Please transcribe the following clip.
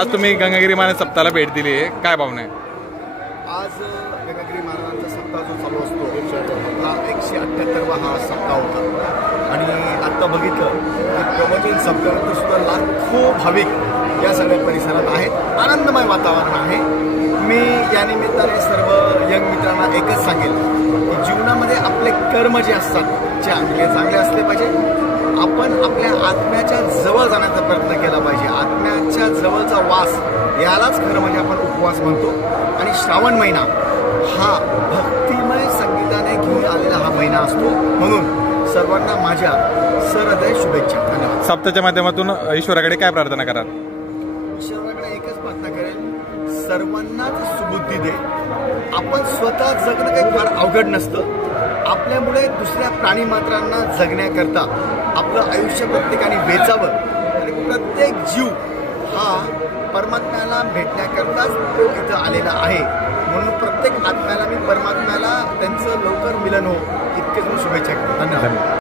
आज तुम्ही गंगागिरी महाराज सप्ताहाला भेट दिली आहे, काय भावना आहे? आज गंगागिरी महाराजांचा सप्ताह जो चालू असतो हा 178वा हा सप्ताह होता आणि आत्ता बघितलं तर प्रवचन सप्ताहानंतर सुद्धा लाखो भाविक या सगळ्या परिसरात आहेत. आनंदमय वातावरण आहे. मी या निमित्ताने सर्व यंग मित्रांना एकच सांगेल की जीवनामध्ये आपले कर्म जे असतात चांगले असले पाहिजे. आपण आपल्या आत्म्याच्या जवळ जाण्याचा प्रयत्न केला पाहिजे. आत्म्याच्या जवळचा वास यालाच खरं म्हणजे आपण उपवास म्हणतो. आणि श्रावण महिना हा भक्तिमय संगीताने घेऊन आलेला हा महिना असतो. म्हणून सर्वांना माझ्या सहृदय शुभेच्छा. धन्यवाद. सप्ताहाच्या माध्यमातून ईश्वराकडे काय प्रार्थना कराल? ईश्वराकडे एकच प्रार्थना करेल, सर्वांनाच सुबुद्धी दे. आपण स्वतः जगणं काही फार अवघड नसतं. आपल्यामुळे दुसऱ्या प्राणीमात्रांना जगण्याकरता आपलं आयुष्य प्रत्येकाने वेचावं आणि प्रत्येक जीव हा परमात्म्याला भेटण्याकरताच तो इथं आलेला आहे. म्हणून प्रत्येक आत्म्याला मी परमात्म्याला त्यांचं लवकर मिलन हो इतकेच मी शुभेच्छा करतो. धन्यवाद.